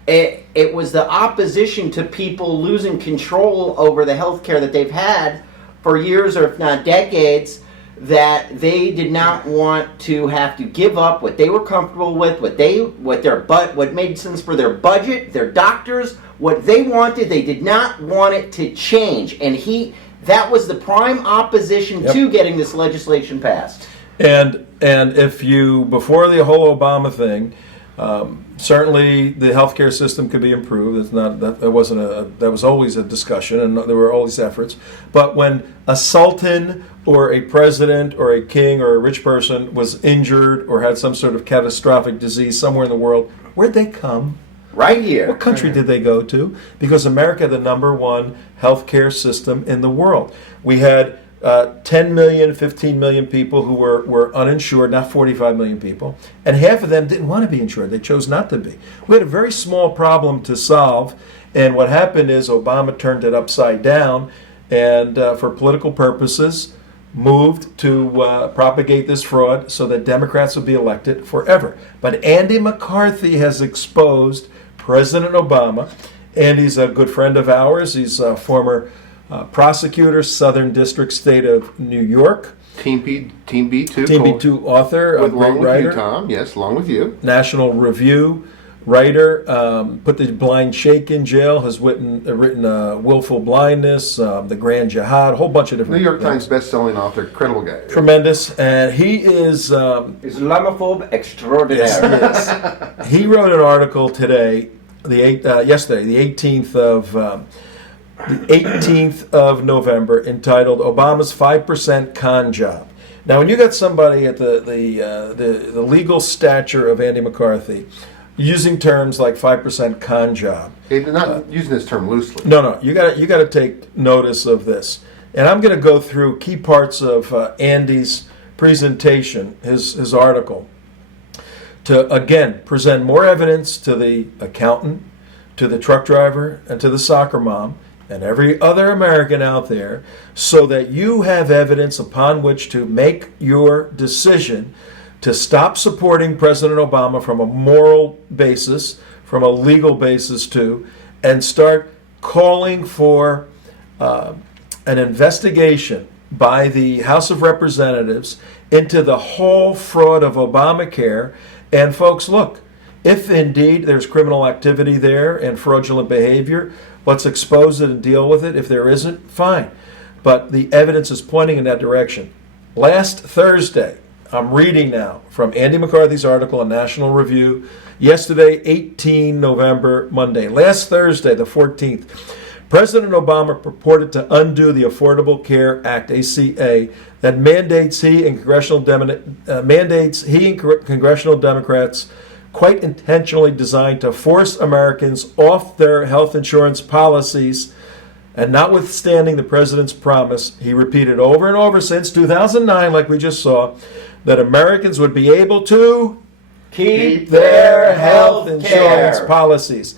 It was the opposition to people losing control over the health care that they've had for years, or if not decades, that they did not want to have to give up what they were comfortable with, what made sense for their budget, their doctors, what they wanted. They did not want it to change, and that was the prime opposition to getting this legislation passed. And if you, before the whole Obama thing, certainly the healthcare system could be improved. It's not that was always a discussion, and there were always efforts. But when a sultan or a president or a king or a rich person was injured or had some sort of catastrophic disease somewhere in the world, where'd they come? Right here. What country did they go to? Because America, the number one healthcare system in the world. We had 10 million, 15 million people who were uninsured, not 45 million people, and half of them didn't want to be insured. They chose not to be. We had a very small problem to solve, and what happened is Obama turned it upside down, and for political purposes, moved to propagate this fraud so that Democrats would be elected forever. But Andy McCarthy has exposed President Obama, Andy's a good friend of ours. He's a former prosecutor, Southern District, State of New York. Team B2. Team B2 author, a great along with writer. you, Tom. Yes, along with you. National Review writer, put the blind sheikh in jail, has written Willful Blindness, The Grand Jihad, a whole bunch of different New York things. Times best-selling author, credible guy. Tremendous. And he is... Islamophobe extraordinaire. yes. He wrote an article today, yesterday, the 18th of November, entitled "Obama's 5% Con Job." Now, when you got somebody at the legal stature of Andy McCarthy using terms like 5% con job, They're not using this term loosely. no, you got to take notice of this. And I'm going to go through key parts of Andy's presentation, his article, to again present more evidence to the accountant, to the truck driver, and to the soccer mom, and every other American out there, so that you have evidence upon which to make your decision to stop supporting President Obama from a moral basis, from a legal basis too, and start calling for an investigation by the House of Representatives into the whole fraud of Obamacare. And folks, look, if indeed there's criminal activity there and fraudulent behavior, let's expose it and deal with it. If there isn't, fine. But the evidence is pointing in that direction. Last Thursday, I'm reading now from Andy McCarthy's article in National Review, yesterday, 18 November, Monday. Last Thursday, the 14th, President Obama purported to undo the Affordable Care Act, ACA, that mandates he and congressional Democrats quite intentionally designed to force Americans off their health insurance policies. And notwithstanding the president's promise, he repeated over and over since 2009, like we just saw, that Americans would be able to Keep their their health health insurance care. policies.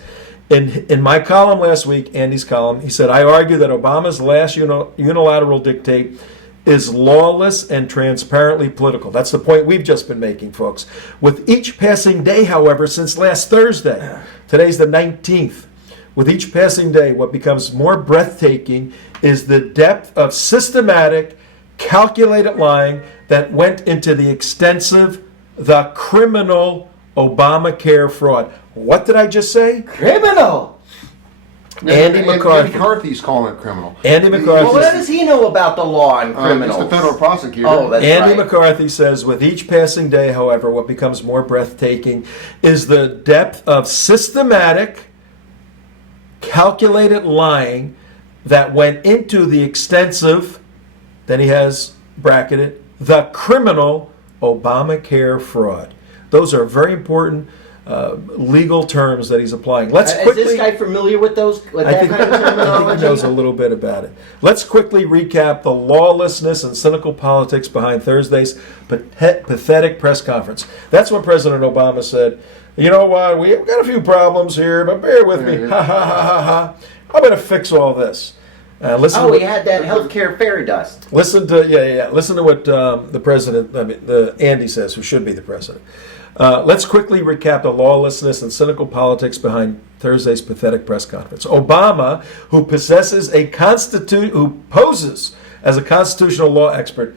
In my column last week, Andy's column, he said, I argue that Obama's last unilateral dictate is lawless and transparently political. That's the point we've just been making, folks. With each passing day, however, since last Thursday, today's the 19th, with each passing day, what becomes more breathtaking is the depth of systematic, calculated lying that went into the extensive, the criminal Obamacare fraud. What did I just say? Criminal. Andy McCarthy. Andy McCarthy's calling it criminal. Andy McCarthy. Well, what does he know about the law and criminals? He's the federal prosecutor. Oh, that's Andy right. McCarthy says, with each passing day, however, what becomes more breathtaking is the depth of systematic, calculated lying that went into the extensive, then he has bracketed, the criminal Obamacare fraud. Those are very important legal terms that he's applying. Let's quickly. Is this guy familiar with those? With I that think, kind of I think he terminology? knows a little bit about it. Let's quickly recap the lawlessness and cynical politics behind Thursday's pathetic press conference. That's when President Obama said, you know what, we've got a few problems here, but bear with me. Ha, ha, ha, ha, ha. I'm going to fix all this. Listen. Oh, he had that healthcare fairy dust. Listen to Listen to what the president, Andy says, who should be the president. Let's quickly recap the lawlessness and cynical politics behind Thursday's pathetic press conference. Obama, who poses as a constitutional law expert,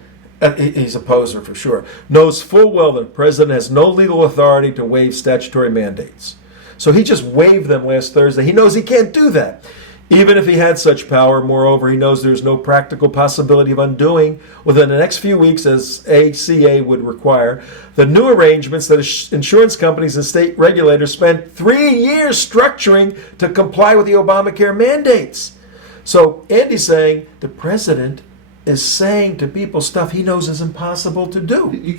he's a poser for sure, knows full well that the president has no legal authority to waive statutory mandates. So he just waived them last Thursday. He knows he can't do that. Even if he had such power, moreover, he knows there's no practical possibility of undoing within the next few weeks, as ACA would require, the new arrangements that insurance companies and state regulators spent 3 years structuring to comply with the Obamacare mandates. So Andy's saying the president is saying to people stuff he knows is impossible to do. He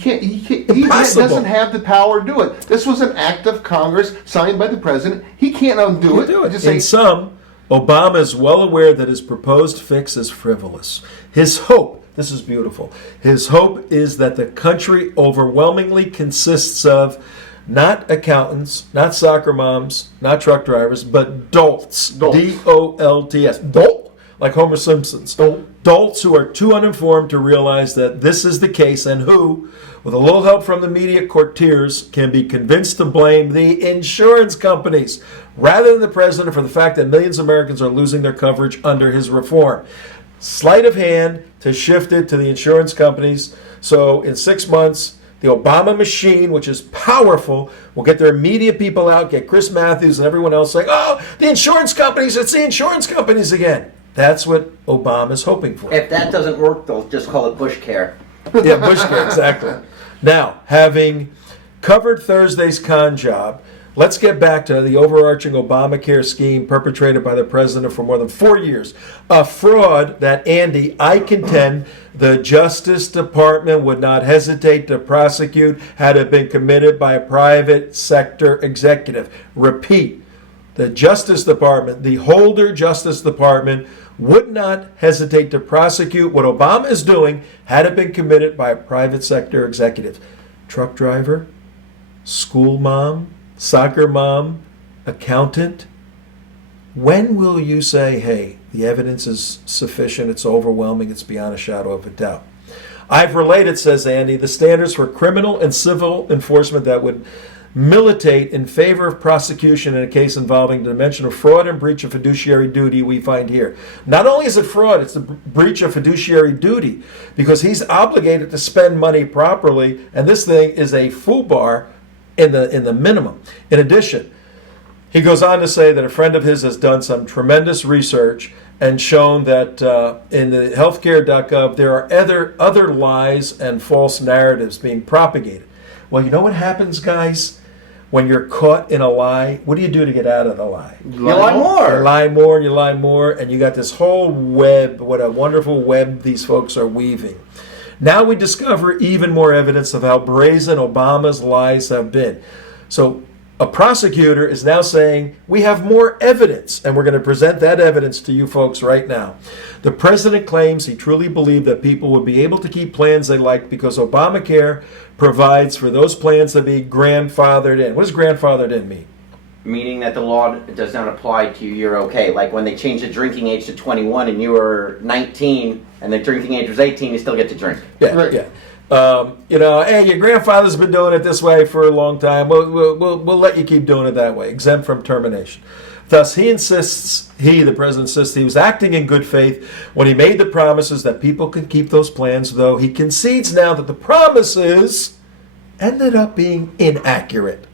Impossible. doesn't have the power to do it. This was an act of Congress signed by the president. He can't undo it. Just In sum, Obama is well aware that his proposed fix is frivolous. His hope, this is beautiful, his hope is that the country overwhelmingly consists of not accountants, not soccer moms, not truck drivers, but dolts. D-O-L-T-S. Dolt. like Homer Simpson's. Dolts who are too uninformed to realize that this is the case and who, with a little help from the media courtiers, can be convinced to blame the insurance companies rather than the president for the fact that millions of Americans are losing their coverage under his reform. Sleight of hand to shift it to the insurance companies. So in 6 months, the Obama machine, which is powerful, will get their media people out, get Chris Matthews and everyone else saying, oh, the insurance companies, it's the insurance companies again. That's what Obama's hoping for. If that doesn't work, they'll just call it Bush Care. Yeah, Bush Care, exactly. Now, having covered Thursday's con job, let's get back to the overarching Obamacare scheme perpetrated by the president for more than 4 years. A fraud that, Andy, I contend the Justice Department would not hesitate to prosecute had it been committed by a private sector executive. Repeat, the Justice Department, the Holder Justice Department, would not hesitate to prosecute what Obama is doing had it been committed by a private sector executive. Truck driver, school mom, soccer mom, accountant. When will you say, hey, the evidence is sufficient, it's overwhelming, it's beyond a shadow of a doubt? I've related, says Andy, the standards for criminal and civil enforcement that would militate in favor of prosecution in a case involving the dimension of fraud and breach of fiduciary duty we find here. Not only is it fraud, it's the breach of fiduciary duty because he's obligated to spend money properly, and this thing is a FUBAR in the minimum. In addition, he goes on to say that a friend of his has done some tremendous research and shown that in the healthcare.gov there are other lies and false narratives being propagated. Well, you know what happens, guys? When you're caught in a lie, what do you do to get out of the lie? You lie more. You lie more, you lie more, and you got this whole web, what a wonderful web these folks are weaving. Now we discover even more evidence of how brazen Obama's lies have been. So a prosecutor is now saying, we have more evidence, and we're going to present that evidence to you folks right now. The president claims he truly believed that people would be able to keep plans they liked because Obamacare provides for those plans to be grandfathered in. What does grandfathered in mean? Meaning that the law does not apply to you, you're okay. Like when they changed the drinking age to 21 and you were 19 and the drinking age was 18, you still get to drink. Yeah, right. Yeah. Hey, your grandfather's been doing it this way for a long time. We'll let you keep doing it that way, exempt from termination. Thus, the president insists he was acting in good faith when he made the promises that people can keep those plans, though he concedes now that the promises ended up being inaccurate.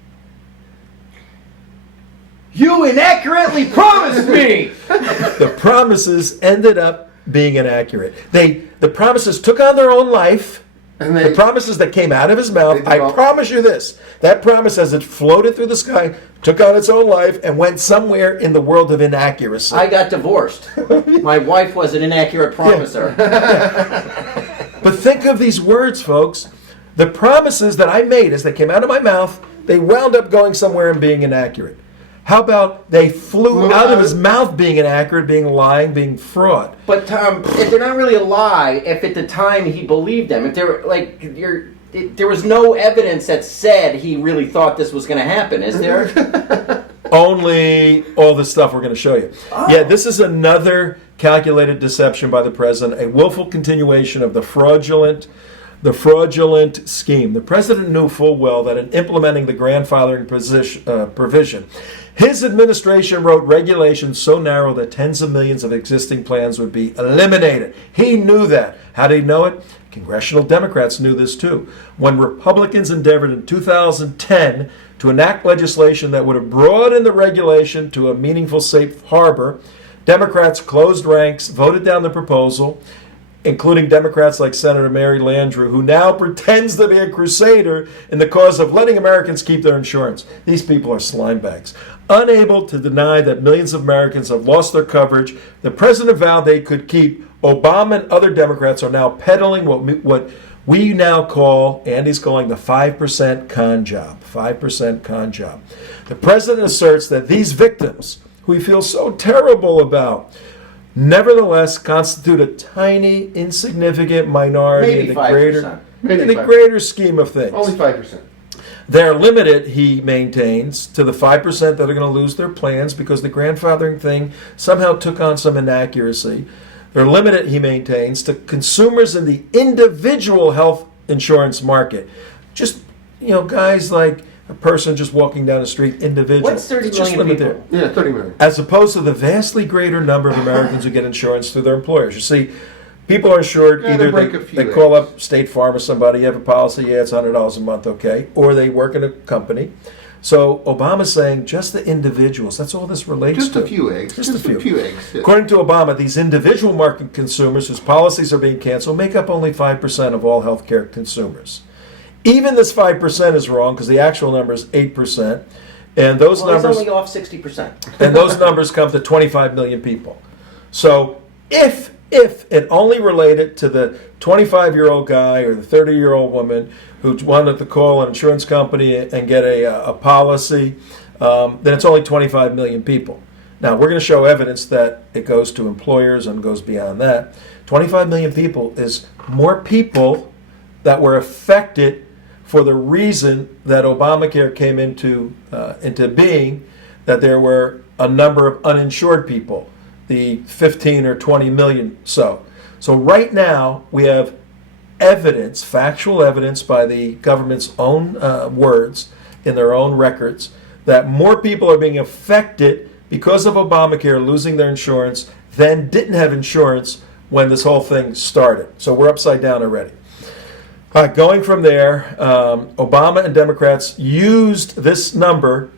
You inaccurately promised me! The promises ended up being inaccurate. The promises took on their own life. And the promises that came out of his mouth, I promise you this, that promise as it floated through the sky, took on its own life and went somewhere in the world of inaccuracy. I got divorced. My wife was an inaccurate promiser. But think of these words, folks. The promises that I made as they came out of my mouth, they wound up going somewhere and being inaccurate. How about they flew out of his mouth being inaccurate, being lying, being fraud? But Tom, if they're not really a lie, if at the time he believed them, if there was no evidence that said he really thought this was going to happen, is there? Only all the stuff we're going to show you. Oh. Yeah, this is another calculated deception by the president, a willful continuation of the fraudulent scheme. The president knew full well that in implementing the grandfathering provision, his administration wrote regulations so narrow that tens of millions of existing plans would be eliminated. He knew that. How did he know it? Congressional Democrats knew this too. When Republicans endeavored in 2010 to enact legislation that would have broadened the regulation to a meaningful safe harbor, Democrats closed ranks, voted down the proposal, including Democrats like Senator Mary Landrieu, who now pretends to be a crusader in the cause of letting Americans keep their insurance. These people are slime bags. Unable to deny that millions of Americans have lost their coverage, the president vowed they could keep. Obama and other Democrats are now peddling what we now call, Andy's calling the 5% con job. 5% con job. The president asserts that these victims, who he feels so terrible about, nevertheless constitute a tiny, insignificant minority Maybe in 5%. the greater scheme of things. Only 5%. They're limited, he maintains, to the 5% that are going to lose their plans because the grandfathering thing somehow took on some inaccuracy. They're limited, he maintains, to consumers in the individual health insurance market. Just, guys like a person just walking down the street, individual. What's 30 It's just million limited people? there. Yeah, 30 million. As opposed to the vastly greater number of Americans who get insurance through their employers. You see, people are insured, Yeah, either they break a few they call eggs. up State Farm or somebody, you have a policy, yeah, it's $100 a month, okay, or they work in a company. So Obama's saying just the individuals, that's all this relates Just to. a few eggs. Just a few. eggs. Yeah. According to Obama, these individual market consumers whose policies are being canceled make up only 5% of all healthcare consumers. Even this 5% is wrong because the actual number is 8%. And those Well, it's numbers only off 60%. and those numbers come to 25 million people. So if it only related to the 25-year-old guy or the 30-year-old woman who wanted to call an insurance company and get a policy, then it's only 25 million people. Now, we're going to show evidence that it goes to employers and goes beyond that. 25 million people is more people that were affected for the reason that Obamacare came into being, that there were a number of uninsured people, the 15 or 20 million so. So right now we have evidence, factual evidence by the government's own words in their own records, that more people are being affected because of Obamacare losing their insurance than didn't have insurance when this whole thing started. So we're upside down already. All right, going from there, Obama and Democrats used this number,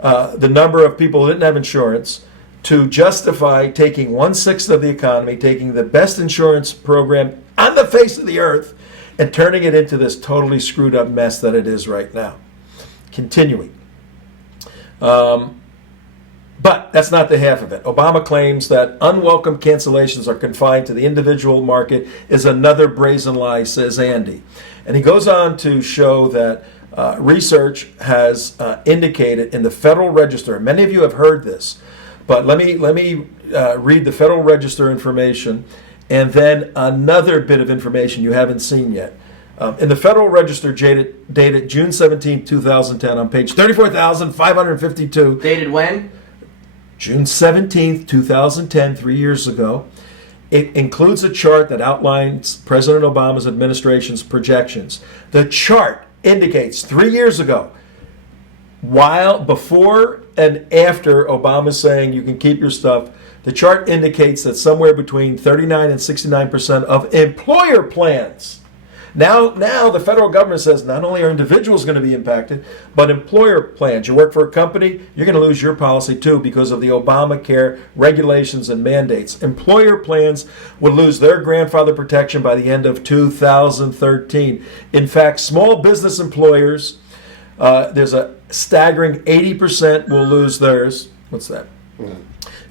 the number of people who didn't have insurance, to justify taking 1/6 of the economy, taking the best insurance program on the face of the earth, and turning it into this totally screwed up mess that it is right now. Continuing. But that's not the half of it. Obama claims that unwelcome cancellations are confined to the individual market is another brazen lie, says Andy. And he goes on to show that research has indicated in the Federal Register, and many of you have heard this, but let me read the Federal Register information and then another bit of information you haven't seen yet. In the Federal Register dated June 17, 2010, on page 34,552. Dated when? June 17th, 2010, 3 years ago. It includes a chart that outlines President Obama's administration's projections. The chart indicates 3 years ago, while before and after Obama's saying you can keep your stuff, the chart indicates that somewhere between 39 and 69% of employer plans. Now the federal government says not only are individuals going to be impacted, but employer plans. You work for a company, you're going to lose your policy too because of the Obamacare regulations and mandates. Employer plans would lose their grandfather protection by the end of 2013. In fact, small business employers, there's a staggering 80% will lose theirs. What's that?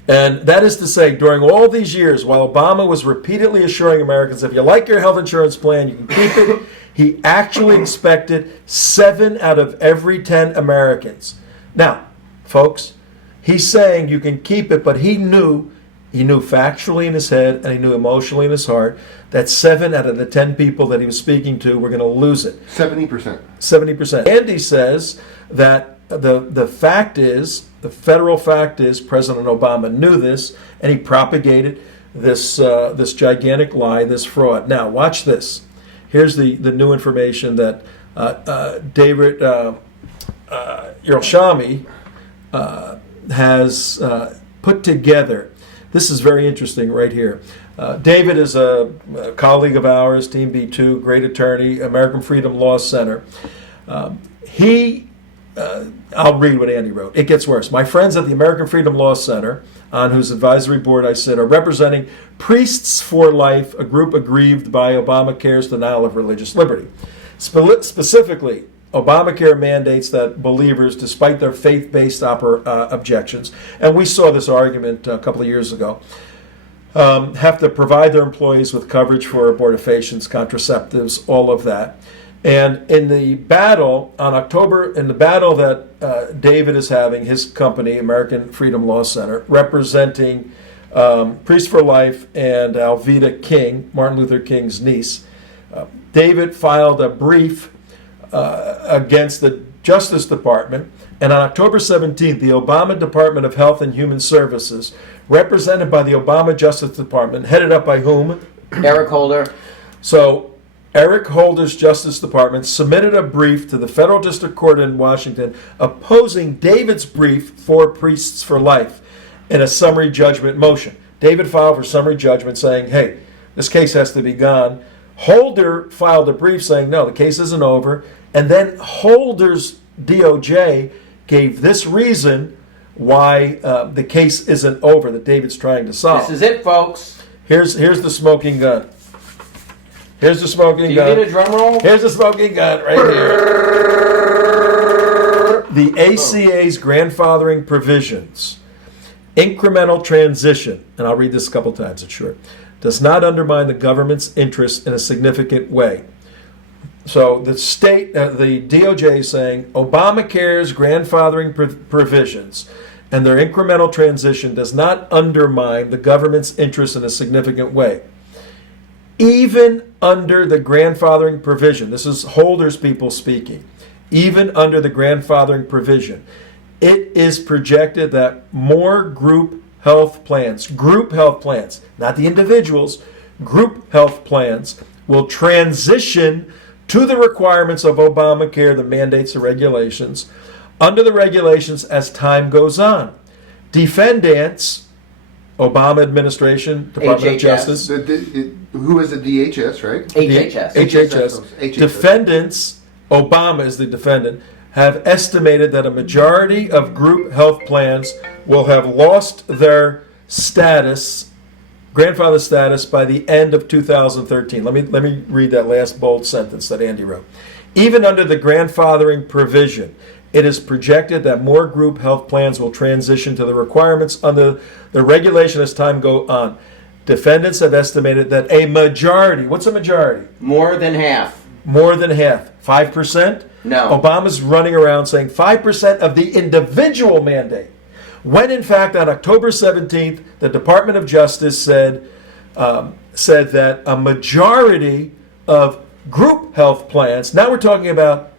And that is to say, during all these years, while Obama was repeatedly assuring Americans, if you like your health insurance plan, you can keep it, he actually expected 7 out of every 10 Americans. Now, folks, he's saying you can keep it, but he knew factually in his head and he knew emotionally in his heart that 7 out of the 10 people that he was speaking to were going to lose it. 70%. 70%. Andy says that the fact is, the federal fact is, President Obama knew this, and he propagated this gigantic lie, this fraud. Now, watch this. Here's the new information that David Yerushalmi has put together. This is very interesting right here. David is a colleague of ours, Team B2, great attorney, American Freedom Law Center. I'll read what Andy wrote. It gets worse. My friends at the American Freedom Law Center, on whose advisory board I sit, are representing Priests for Life, a group aggrieved by Obamacare's denial of religious liberty. Specifically, Obamacare mandates that believers, despite their faith-based objections, and we saw this argument a couple of years ago, have to provide their employees with coverage for abortifacients, contraceptives, all of that. And in the battle that David is having, his company, American Freedom Law Center, representing Priests for Life and Alveda King, Martin Luther King's niece, David filed a brief against the Justice Department, and on October 17th, the Obama Department of Health and Human Services, represented by the Obama Justice Department, headed up by whom? Eric Holder. So Eric Holder's Justice Department submitted a brief to the Federal District Court in Washington opposing David's brief for Priests for Life in a summary judgment motion. David filed for summary judgment saying, hey, this case has to be gone. Holder filed a brief saying, no, the case isn't over. And then Holder's DOJ gave this reason why the case isn't over that David's trying to solve. This is it, folks. Here's the smoking gun. Here's the smoking gun. Do you need a drum roll? Here's the smoking gun right here. The ACA's grandfathering provisions, incremental transition, and I'll read this a couple times, it's short, does not undermine the government's interest in a significant way. So the state, the DOJ is saying Obamacare's grandfathering provisions and their incremental transition does not undermine the government's interest in a significant way. Even under the grandfathering provision, this is Holder's people speaking, even under the grandfathering provision, it is projected that more group health plans, not the individuals, group health plans will transition to the requirements of Obamacare, the mandates, the regulations, under the regulations as time goes on. Defendants, Obama administration, Department of Justice. Who is the DHS, right? HHS. Defendants, Obama is the defendant, have estimated that a majority of group health plans will have lost their status, grandfather status, by the end of 2013. Let me read that last bold sentence that Andy wrote. Even under the grandfathering provision, it is projected that more group health plans will transition to the requirements under the regulation as time goes on. Defendants have estimated that a majority, what's a majority? More than half. More than half. 5%? No. Obama's running around saying 5% of the individual mandate. When in fact on October 17th, the Department of Justice said that a majority of group health plans, now we're talking about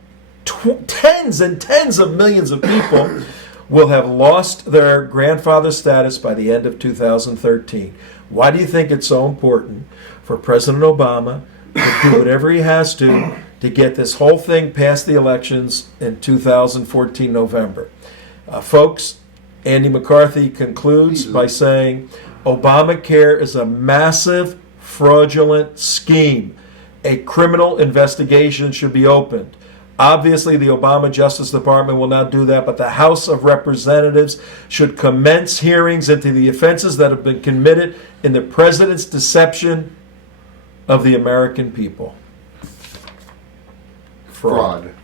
tens and tens of millions of people, will have lost their grandfather status by the end of 2013. Why do you think it's so important for President Obama to do whatever he has to get this whole thing past the elections in 2014 November? Folks, Andy McCarthy concludes by saying Obamacare is a massive fraudulent scheme. A criminal investigation should be opened. Obviously, the Obama Justice Department will not do that, but the House of Representatives should commence hearings into the offenses that have been committed in the president's deception of the American people. Fraud.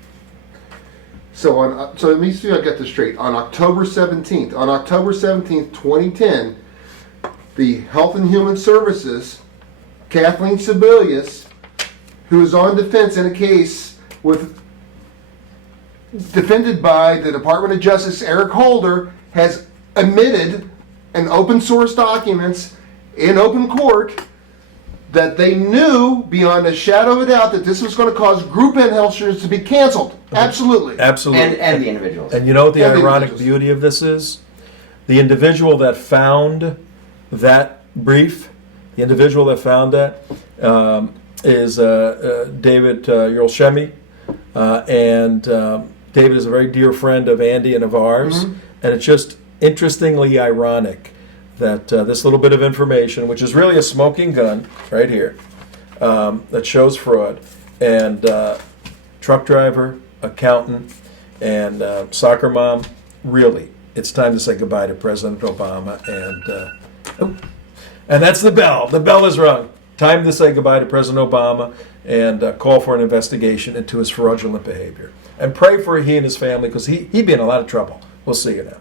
So let me see if I got this straight. On October 17th, 2010, the Health and Human Services, Kathleen Sebelius, who is on defense in a case defended by the Department of Justice, Eric Holder, has admitted in open source documents in open court that they knew beyond a shadow of a doubt that this was going to cause group and health insurance to be canceled. Absolutely. Absolutely. And the individuals. And you know what the ironic beauty of this is? The individual that found that brief, the individual that found that is David Yerlshemy. And David is a very dear friend of Andy and of ours. Mm-hmm. And it's just interestingly ironic that this little bit of information, which is really a smoking gun right here, that shows fraud, and truck driver, accountant, and soccer mom, really, it's time to say goodbye to President Obama. And that's the bell. The bell is rung. Time to say goodbye to President Obama and call for an investigation into his fraudulent behavior. And pray for he and his family, because he'd be in a lot of trouble. We'll see you now.